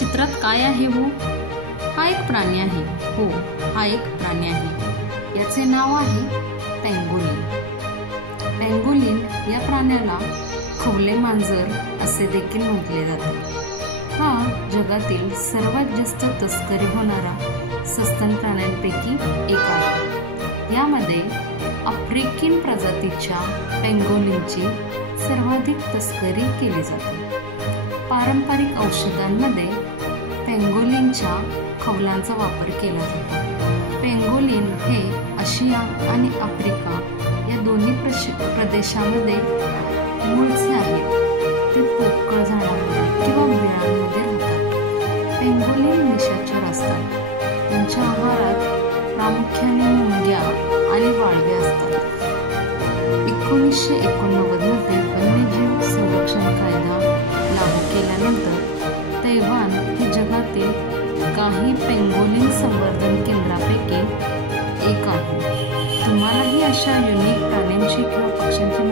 चित्रात काय आहे हो? हा एक प्राणी आहे. हो, हा एक प्राणी आहे. याचे नाव आहे पेंगोलिन. पेंगोलिन या प्राण्याला खवले मांजर असे देखील म्हटले जाते. हा जगातील सर्वात जास्त तस्करी होणारा सस्तन प्राण्यांपैकी एक आहे. यामध्ये आफ्रिकन प्रजातीच्या पेंगोलिनची सर्वाधिक तस्करी केली जाते. पारंपरिक औषधांमध्ये पेंगोलिनच्या खवलांचा वापर केला जातो. पेंगोलिन हे आशिया आणि आफ्रिका या दोन्ही प्रदेशामध्ये मूळचे आहेत. ते पोकळ झाडांमध्ये किंवा बिळांमध्ये राहतात. पेंगोलिन निशाचर असतात. त्यांच्या आहारात प्रामुख्याने मुंग्या आणि वाळवे असतात. 1989 मध्ये वन्यजीव संरक्षण कायदा लागू केल्यानंतर तैवान हे जगातील काही पेंगोलिन संवर्धन केंद्रापैकी एक आहे. तुम्हालाही अशा युनिक प्राण्यांची किंवा पक्ष्यांची